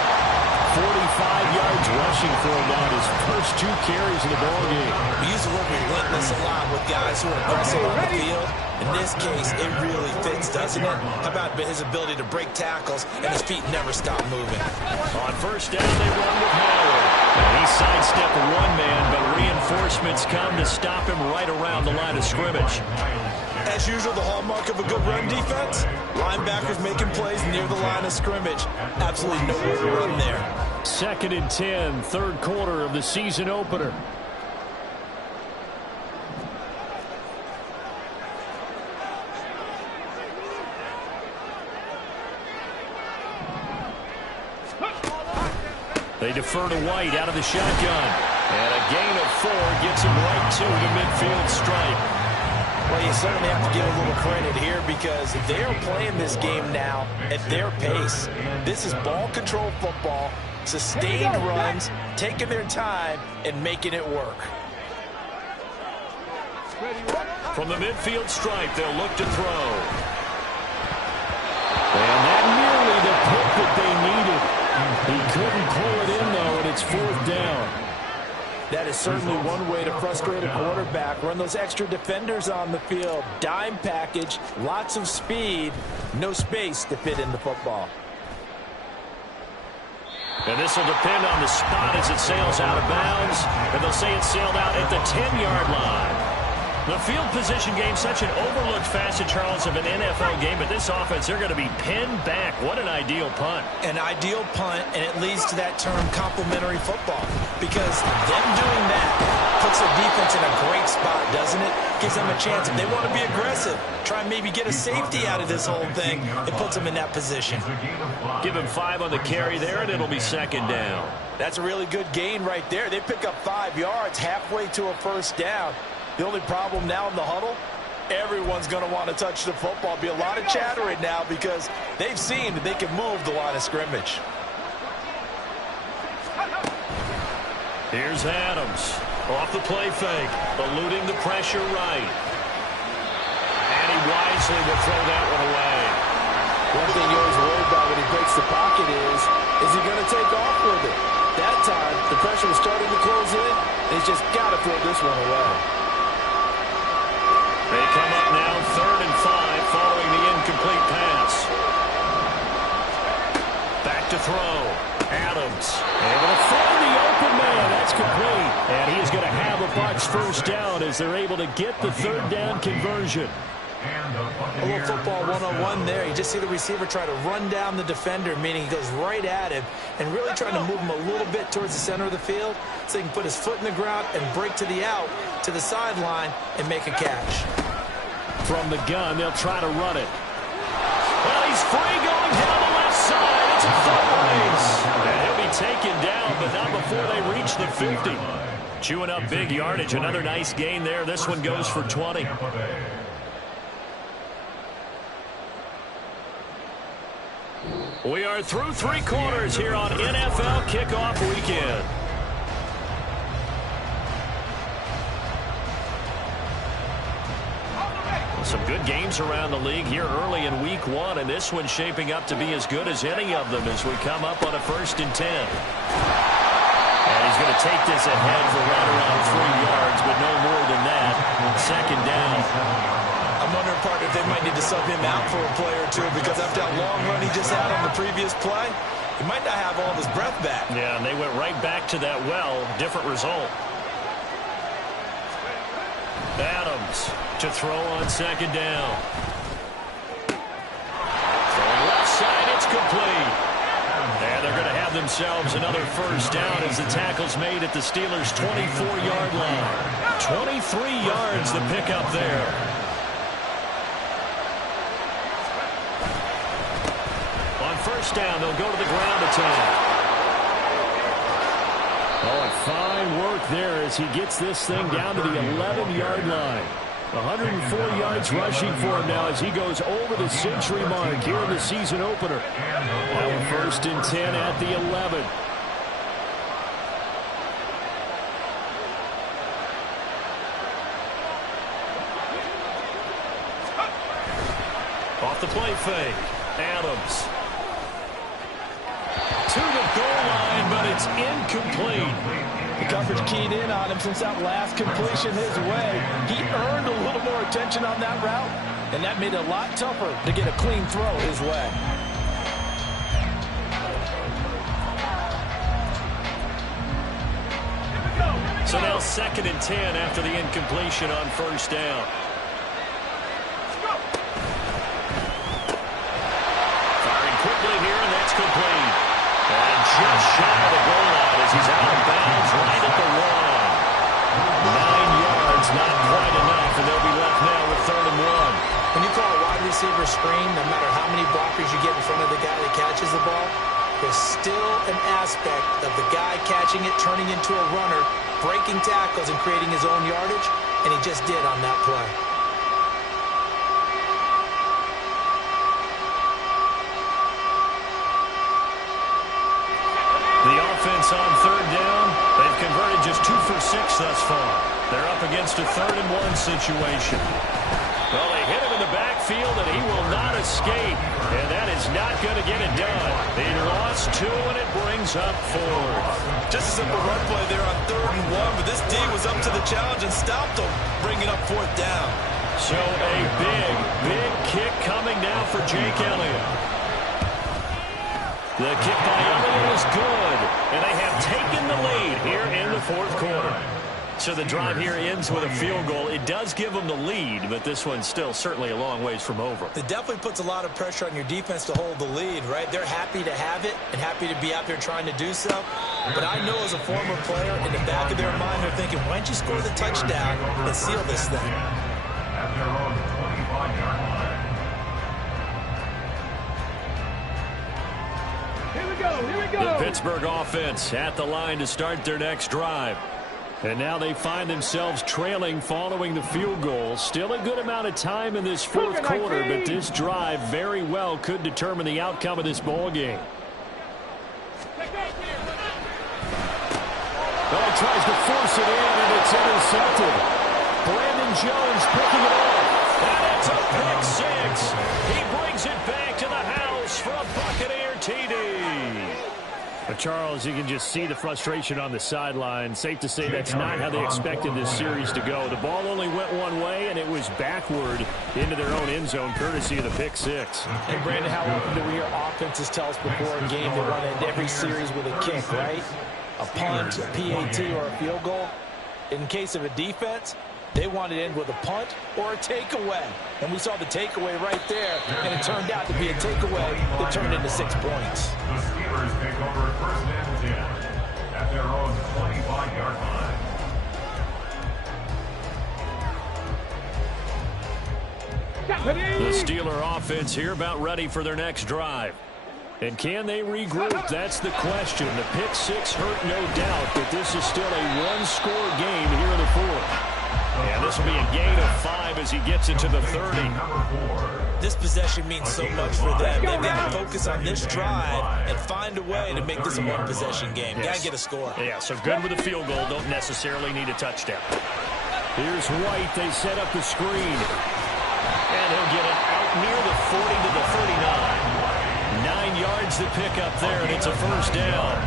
45 yards rushing for him on his first 2 carries in the ballgame. We use the word relentless a lot with guys who are aggressive on the field. In this case, it really fits, doesn't it? How about his ability to break tackles and his feet never stop moving? On first down, they run with Howard. And he sidestepped one man, but reinforcements come to stop him right around the line of scrimmage. As usual, the hallmark of a good run defense, linebackers making plays near the line of scrimmage. Absolutely nowhere to run there. 2nd and 10, 3rd quarter of the season opener. They defer to White out of the shotgun. And a gain of 4 gets him right to the midfield stripe. Well, you certainly have to give a little credit here because they're playing this game now at their pace. This is ball control football, sustained runs, taking their time, and making it work. From the midfield stripe, they'll look to throw. And that nearly the pick that they needed. He couldn't pull it in, though, and it's 4th down. That is certainly one way to frustrate a quarterback. Run those extra defenders on the field. Dime package, lots of speed, no space to fit in the football. And this will depend on the spot as it sails out of bounds. And they'll say it sailed out at the 10-yard line. The field position game, such an overlooked facet, Charles, of an NFL game. But this offense, they're going to be pinned back. What an ideal punt. An ideal punt, and it leads to that term complementary football. Because them doing that puts their defense in a great spot, doesn't it? Gives them a chance. If they want to be aggressive, try and maybe get a safety out of this whole thing, it puts them in that position. Give him 5 on the carry there, and it'll be 2nd down. That's a really good gain right there. They pick up 5 yards halfway to a 1st down. The only problem now in the huddle, everyone's going to want to touch the football. Be a lot of chattering now because they've seen that they can move the line of scrimmage. Here's Adams. Off the play fake. Eluding the pressure right. And he wisely will throw that one away. One thing you always worry about when he breaks the pocket is he going to take off with it? That time, the pressure was starting to close in, and he's just got to throw this one away. They come up now 3rd and 5 following the incomplete pass. Back to throw. Adams able to find the open man. That's complete. And he is going to have a Bucs 1st down as they're able to get the 3rd down conversion. A little football 101 there. You just see the receiver try to run down the defender, meaning he goes right at him and really trying to move him a little bit towards the center of the field so he can put his foot in the ground and break to the out, to the sideline, and make a catch. From the gun, they'll try to run it. Well, he's free going down the left side. It's a foot race. And he'll be taken down, but not before they reach the 50. Chewing up big yardage. Another nice gain there. This one goes for 20. We are through 3 quarters here on NFL Kickoff Weekend. Some good games around the league here early in Week 1, and this one's shaping up to be as good as any of them as we come up on a 1st and 10. And he's going to take this ahead for right around 3 yards, but no more than that. 2nd down. I'm wondering, partner, if they might need to sub him out for a play or two because after that long run he just had on the previous play, he might not have all of his breath back. Yeah, and they went right back to that well. Different result. Adams to throw on 2nd down. Throwing left side, it's complete. And they're going to have themselves another 1st down as the tackle's made at the Steelers' 24-yard line. 23 yards the pickup there. On 1st down, they'll go to the ground attack. Oh, and fine work there as he gets this thing down to the 11-yard line. 104 yards rushing for him now as he goes over the century mark here in the season opener. Now 1st and 10 at the 11. Off the play fake. Adams. To the goal line, but it's incomplete. The coverage keyed in on him since that last completion his way. He earned a little more attention on that route, and that made it a lot tougher to get a clean throw his way. So now 2nd and 10 after the incompletion on 1st down. Firing quickly here, and that's complete. And just shy of the goal line as he's out of bounds right at the 1. 9 yards, not quite enough, and they'll be left now with 3rd and 1. When you call a wide receiver screen, no matter how many blockers you get in front of the guy that catches the ball, there's still an aspect of the guy catching it, turning into a runner, breaking tackles and creating his own yardage, and he just did on that play. The offense on 3rd down, they've converted just 2 for 6 6 thus far. They're up against a 3rd-and-1 situation. Well, they hit him in the backfield, and he will not escape. And that is not going to get it done. They lost 2, and it brings up 4th. Just a simple run play there on 3rd and 1, but this D was up to the challenge and stopped them, bringing up 4th down. So a big, big kick coming now for Jake Elliott. The kick by Elliott is good, and they have taken the lead here in the 4th quarter. So the drive here ends with a field goal. It does give them the lead, but this one's still certainly a long ways from over. It definitely puts a lot of pressure on your defense to hold the lead, right? They're happy to have it and happy to be out there trying to do so. But I know as a former player, in the back of their mind, they're thinking, why don't you score the touchdown and seal this thing? At their own 25-yard line. Here we go, here we go. The Pittsburgh offense at the line to start their next drive. And now they find themselves trailing following the field goal. Still a good amount of time in this 4th quarter, but this drive very well could determine the outcome of this ball game. Well, he tries to force it in, and it's intercepted. Brandon Jones picking it off. And it's a pick 6. He brings it back to the house for a Buccaneer TD. But Charles, you can just see the frustration on the sideline. Safe to say that's not how they expected this series to go. The ball only went one way, and it was backward into their own end zone, courtesy of the pick 6. And, Brandon, how often do we hear offenses tell us before a game they want to end every series with a kick, right? A punt, a PAT, or a field goal. In case of a defense, they want to end with a punt or a takeaway. And we saw the takeaway right there, and it turned out to be a takeaway that turned into 6 points. The Steelers take over 1st and 10 at their own 25-yard line. The Steeler offense here about ready for their next drive. And can they regroup? That's the question. The pick 6 hurt, no doubt, but this is still a one-score game here in the 4th. And this will be a gain of 5 as he gets into the 30. This possession means so much for them. They've got to focus on this drive and find a way to make this a one-possession game. Yes. Got to get a score. Yeah, so good with a field goal. Don't necessarily need a touchdown. Here's White. They set up the screen. And he'll get it out near the 40 to the 39. 9 yards to pick up there, and it's a 1st down.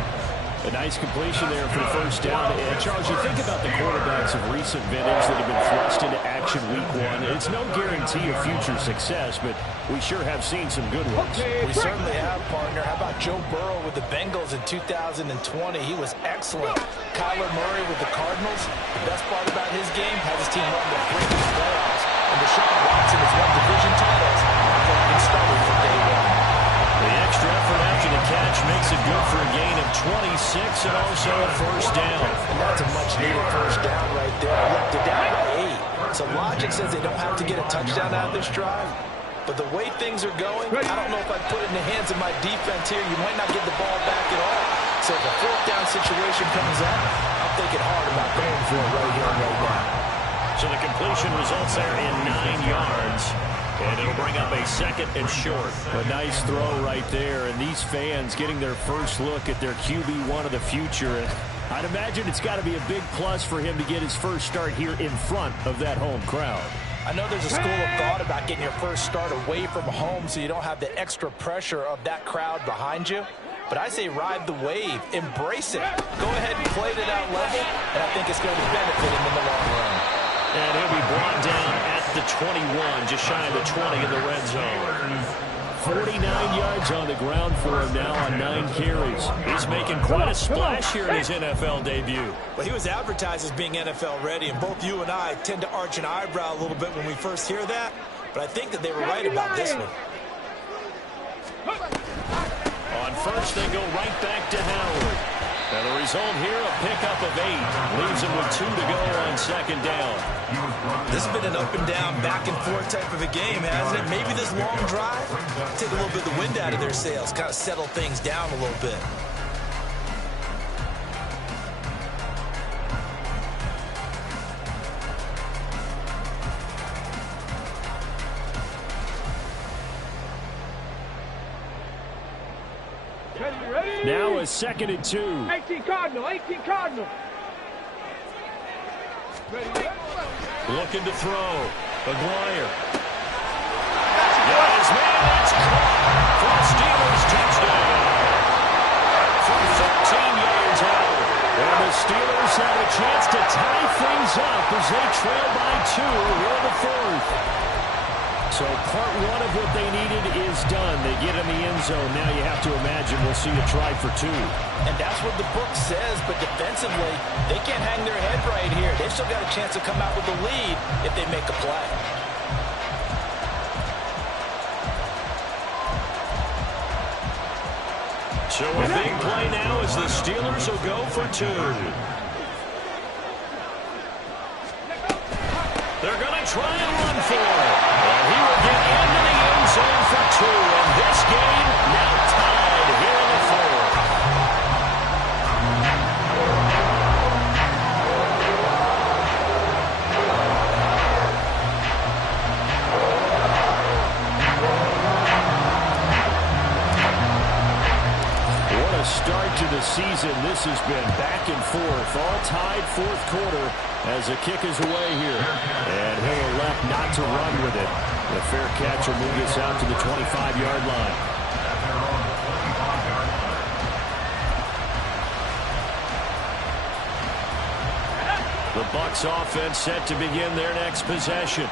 A nice completion there for the 1st down. And Charles, you think about the quarterbacks of recent vintage that have been thrust into action week 1. It's no guarantee of future success, but we sure have seen some good ones. We certainly have, partner. How about Joe Burrow with the Bengals in 2020? He was excellent. Kyler Murray with the Cardinals. The best part about his game, has his team run the brink of the playoffs. And Deshaun Watson has won division titles after having started from day 1. The extra effort after the catch makes it good for a gain of 26 and also a 1st down. And that's a much-needed 1st down right there. Look, they're down by 8. So logic says they don't have to get a touchdown out of this drive. But the way things are going, I don't know if I'd put it in the hands of my defense here. You might not get the ball back at all. So if a 4th down situation comes up, I'm thinking hard about going for it right here and right now. So the completion results there in 9 yards. And it'll bring up a 2nd and short. A nice throw right there. And these fans getting their first look at their QB1 of the future. And I'd imagine it's got to be a big plus for him to get his first start here in front of that home crowd. I know there's a school of thought about getting your first start away from home so you don't have the extra pressure of that crowd behind you. But I say ride the wave. Embrace it. Go ahead and play to that level. And I think it's going to benefit him in the long run. And he'll be brought down at the 21, just shy of the 20 in the red zone. 49 yards on the ground for him now on 9 carries. He's making quite a splash here in his NFL debut. Well, he was advertised as being NFL ready, and both you and I tend to arch an eyebrow a little bit when we first hear that. But I think that they were right about this one. On 1st, they go right back to Howard. And the result here, a pickup of 8. Leaves him with 2 to go on 2nd down. This has been an up and down, back and forth type of a game, hasn't it? Maybe this long drive, take a little bit of the wind out of their sails, kind of settle things down a little bit. Now a 2nd and 2. 18 Cardinal, 18 Cardinal. Looking to throw. Aguirre. Got his man. That's caught for a Steelers touchdown. From 13 yards out. And the Steelers have a chance to tie things up as they trail by 2 here in the 4th. So part 1 of what they needed is done. They get in the end zone. Now you have to imagine we'll see a try for 2. And that's what the book says, but defensively, they can't hang their head right here. They've still got a chance to come out with the lead if they make a play. So a big play now as the Steelers will go for 2. They're going to try and run for it. And he will get into the end zone for 2. And this game now tied here in the 4th. What a start to the season this has been. Back and forth, all tied 4th quarter as the kick is away here. And he'll elect not to run with it. The fair catch will move us out to the 25-yard line. The Bucs offense set to begin their next possession.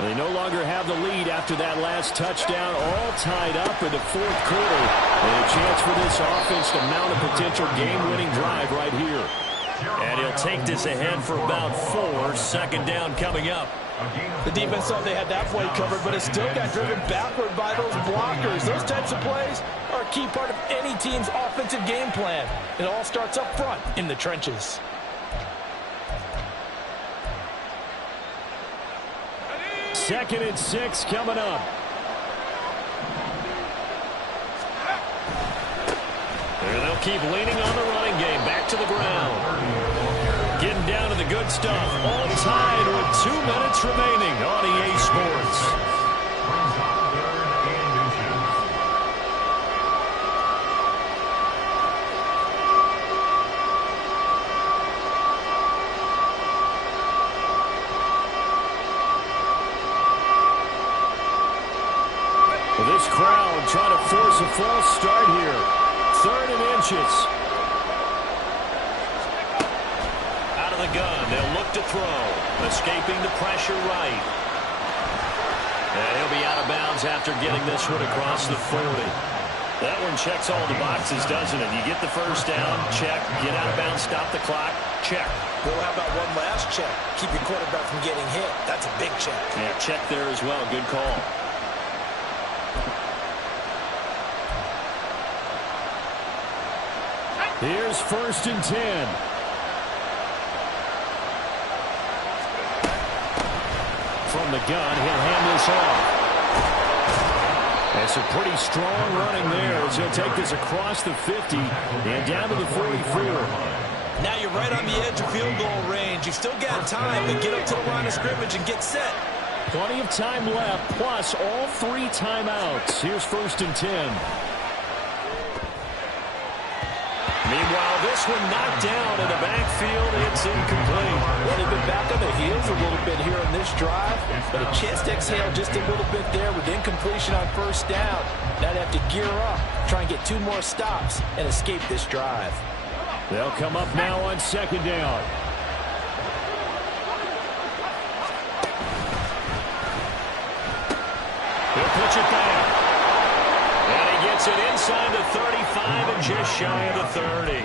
They no longer have the lead after that last touchdown, all tied up in the 4th quarter. And a chance for this offense to mount a potential game-winning drive right here. And he'll take this ahead for about 4. Second down coming up. The defense thought they had that play covered, but it still got driven backward by those blockers. Those types of plays are a key part of any team's offensive game plan. It all starts up front in the trenches. Second and 6 coming up. And they'll keep leaning on the running game. Back to the ground. Getting down to the good stuff. All tied with 2 minutes remaining on EA Sports. This crowd trying to force a false start here. 3rd and inches. Out of the gun. They'll look to throw. Escaping the pressure right. And he'll be out of bounds after getting this one across the 40. That one checks all the boxes, doesn't it? You get the first down, check. Get out of bounds, stop the clock, check. Well, how about one last check? Keep your quarterback from getting hit. That's a big check. Yeah, check there as well. Good call. Here's 1st and 10. From the gun, he'll hand this off. That's a pretty strong running there as he'll take this across the 50 and down to the 44. Now you're right on the edge of field goal range. You've still got time to get up to the line of scrimmage and get set. Plenty of time left, plus all 3 timeouts. Here's 1st and 10. Meanwhile, this one knocked down in the backfield. It's incomplete. Well, they've been back on the heels a little bit here on this drive, but a chance to exhale just a little bit there with incompletion on 1st down. Now they have to gear up, try and get 2 more stops, and escape this drive. They'll come up now on 2nd down. He'll pitch it back. And he gets it inside the 35 and just shy of the 30.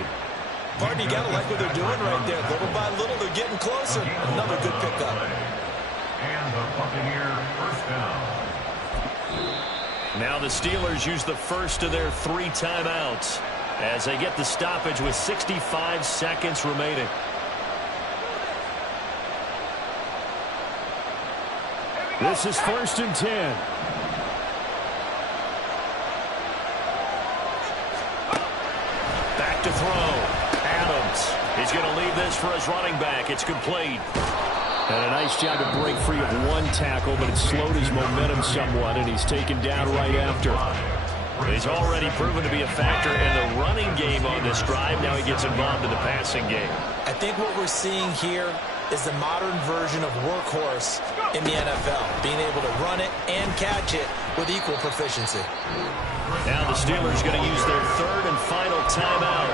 Pardon, you got to like what they're doing right there. Little by little, they're getting closer. Another good pickup. And the Buccaneer first down. Now the Steelers use the first of their 3 timeouts as they get the stoppage with 65 seconds remaining. This is 1st and 10. Back to throw. Adams. He's going to leave this for his running back. It's complete. And a nice job to break free of 1 tackle, but it slowed his momentum somewhat, and he's taken down right after. He's already proven to be a factor in the running game on this drive. Now he gets involved in the passing game. I think what we're seeing here is the modern version of workhorse in the NFL, being able to run it and catch it with equal proficiency. Now the Steelers going to use their third and final timeout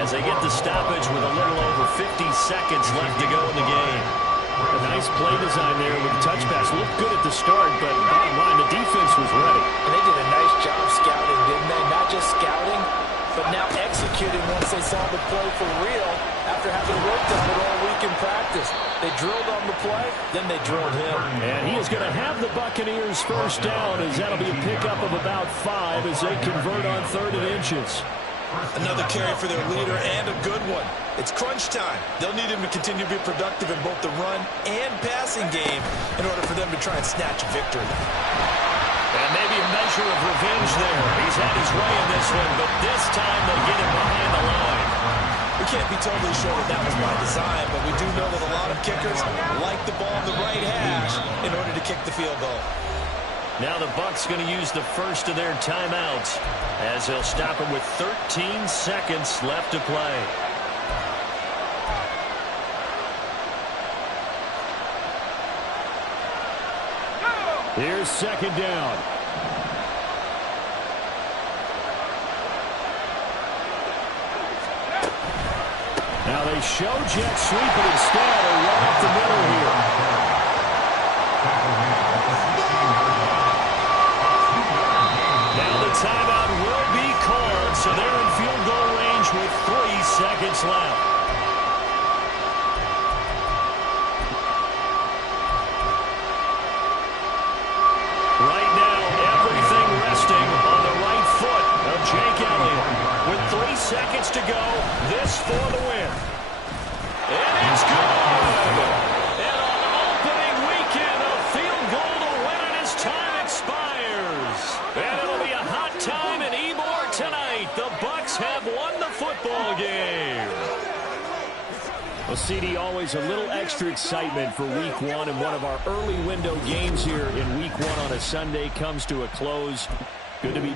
as they get the stoppage with a little over 50 seconds left to go in the game. A nice play design there with the touch pass. Looked good at the start, but bottom line, the defense was ready. And they did a nice job scouting, didn't they? Not just scouting, but now executing once they saw the play for real after having worked on it all week in practice. They drilled on the play, then they drilled him. And he is going to have the Buccaneers first down, as that'll be a pickup of about 5 as they convert on 3rd and inches. Another carry for their leader, and a good one. It's crunch time. They'll need him to continue to be productive in both the run and passing game in order for them to try and snatch a victory. And maybe a measure of revenge there. He's had his way in this one, but this time they get him behind the line. We can't be totally sure that was by design, but we do know that a lot of kickers like the ball on the right hash in order to kick the field goal. Now the Bucs going to use the first of their timeouts as they'll stop him with 13 seconds left to play. Here's 2nd down. Now they show jet sweep, but instead a run up the middle here. Now the timeout will be called, so they're in field goal range with 3 seconds left. Right now, everything resting on the right foot of Jake Elliott. With 3 seconds to go, this for the win. And it's good! And on opening weekend, a field goal to win it as time expires. And it'll be a hot time in Ybor tonight. The Bucs have won the football game. Well, CD, always a little extra excitement for Week 1, and one of our early window games here in Week 1 on a Sunday comes to a close. Good to be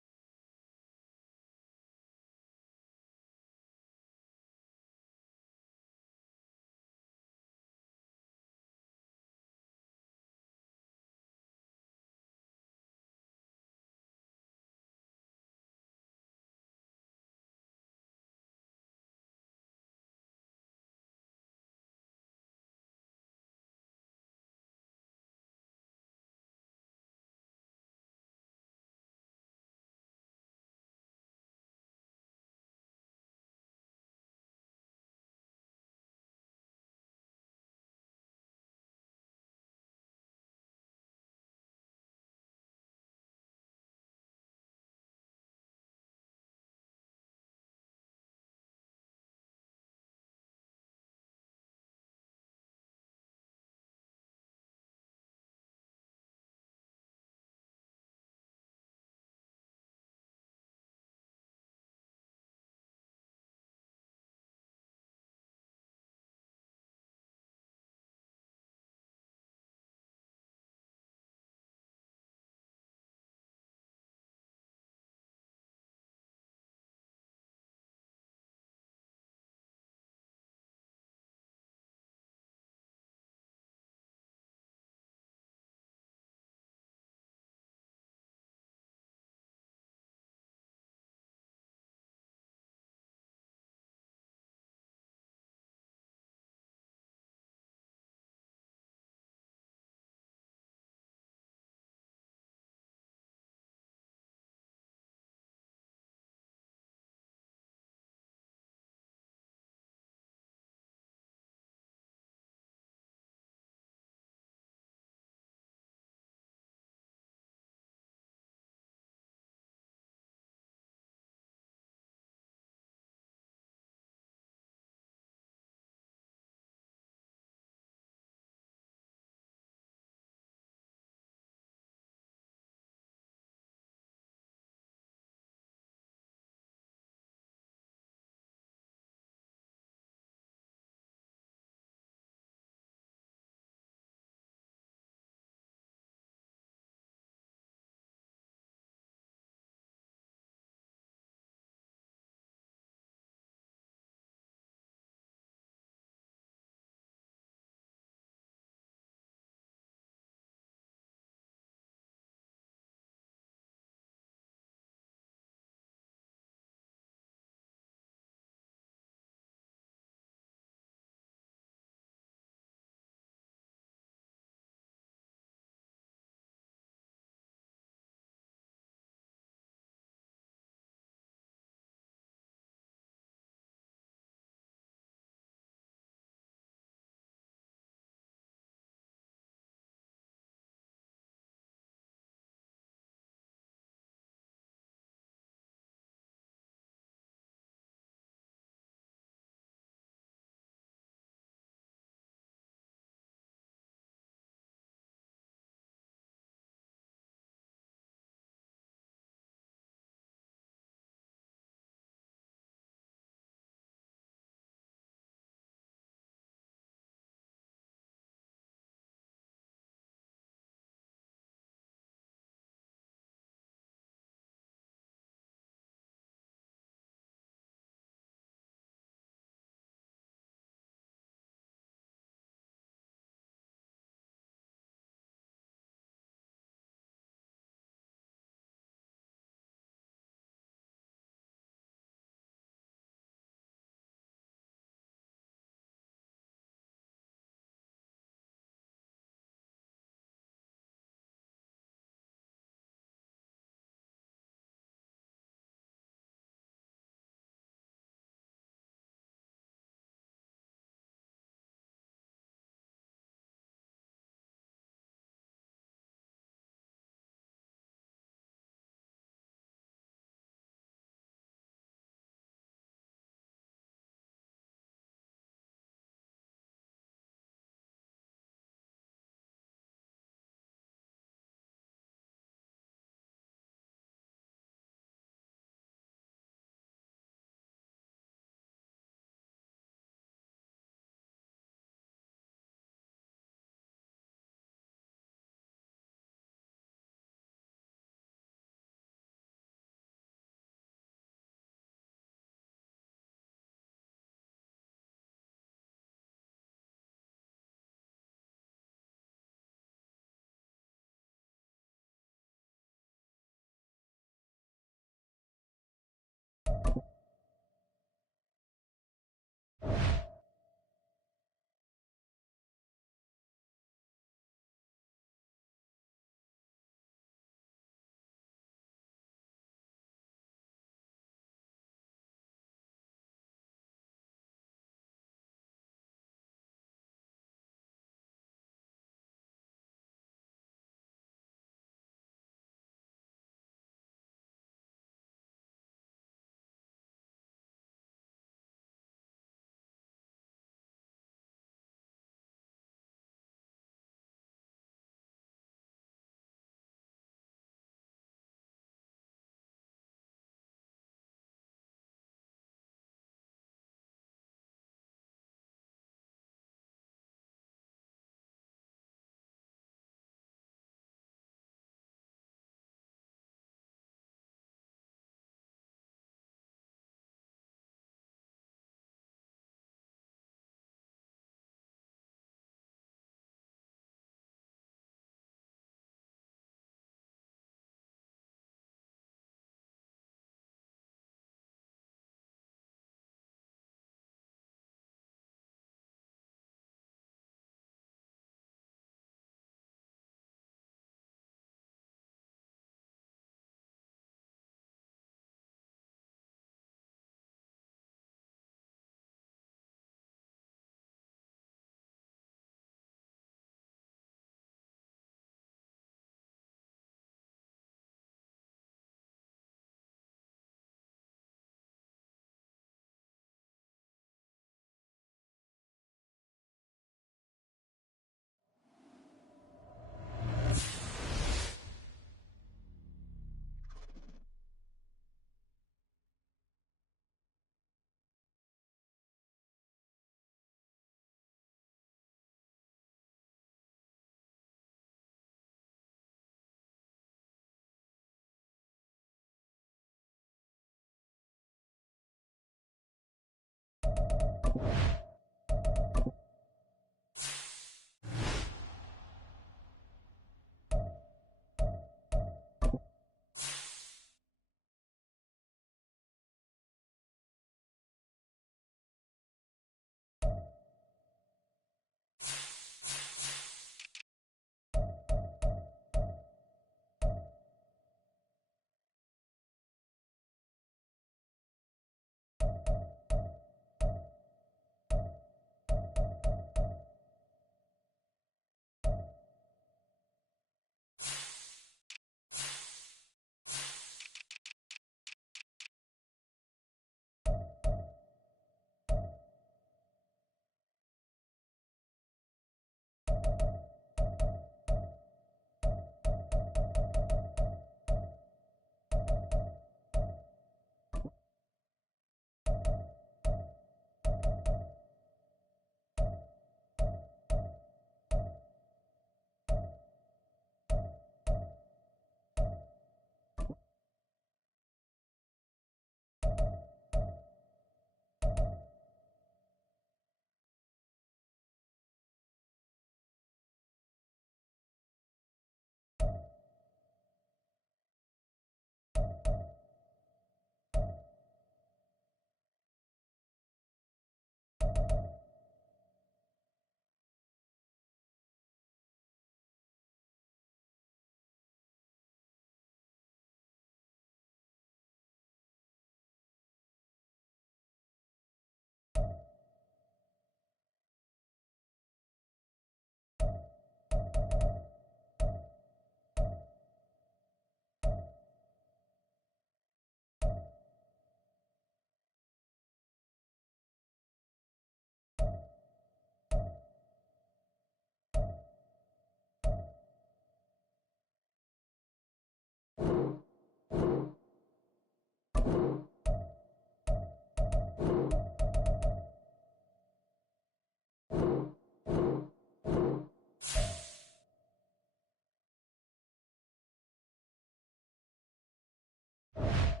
2.